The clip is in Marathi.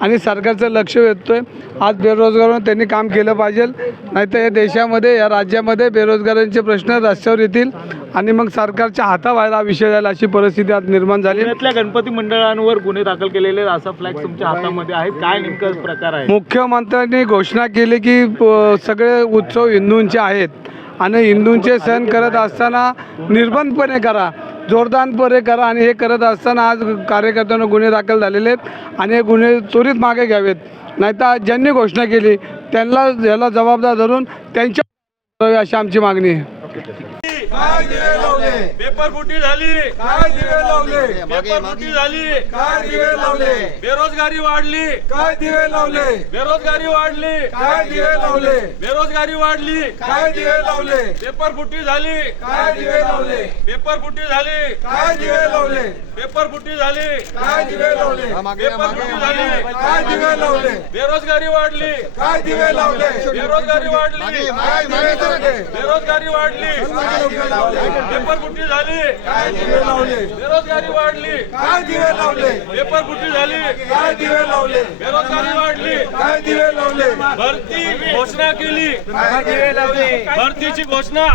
आणि सरकारचं लक्ष वेधतोय. आज बेरोजगारांवर त्यांनी काम केलं पाहिजे. नाहीतर या देशामध्ये या राज्यामध्ये बेरोजगारांचे प्रश्न रस्त्यावर येतील आणि मग सरकारच्या हाताबाहेर हा विषय जाईल अशी परिस्थिती आज निर्माण झाली. पुण्यातल्या गणपती मंडळांवर गुन्हे दाखल केलेले असा फ्लॅग तुमच्या हातामध्ये आहेत काय नेमकं प्रकार आहे? मुख्यमंत्र्यांनी घोषणा केली की सगळे उत्सव हिंदूंचे आहेत. आणि हिंदूंचे सण करत असताना निर्बंधपणे करा. जोरदारपणे करा आणि हे करत असताना आज कार्यकर्त्यांना गुन्हे दाखल झालेले आहेत आणि हे गुन्हे त्वरित मागे घ्यावेत. नाहीतर ज्यांनी घोषणा केली त्यांना याला जबाबदार धरून त्यांच्या अशी आमची मागणी आहे. काय दिवे लावले पेपर फुटी झाली काय दिवे लावले पेपर फुटी झाली काय दिवे लावले बेरोजगारी वाढली काय दिवे लावले बेरोजगारी वाढली काय दिवे लावले बेरोजगारी वाढली काय दिवे लावले पेपर फुटी झाली काय दिवे लावले पेपर फुटी झाली काय दिवे लावले पेपर फुटी झाली काय दिवे लावले पेपर फुटी झाली काय दिवे लावले बेरोजगारी वाढली काय दिवे लावले बेरोजगारी वाढली बेरोजगारी वाढली पेपर फुटी झाली. काय दिवे लावले? बेरोजगारी वाढली. काय दिवे लावले? पेपर फुटी झाली. काय दिवे लावले? बेरोजगारी वाढली. काय दिवे लावले? भरती घोषणा केली. काय दिवे लावले? भरतीची घोषणा.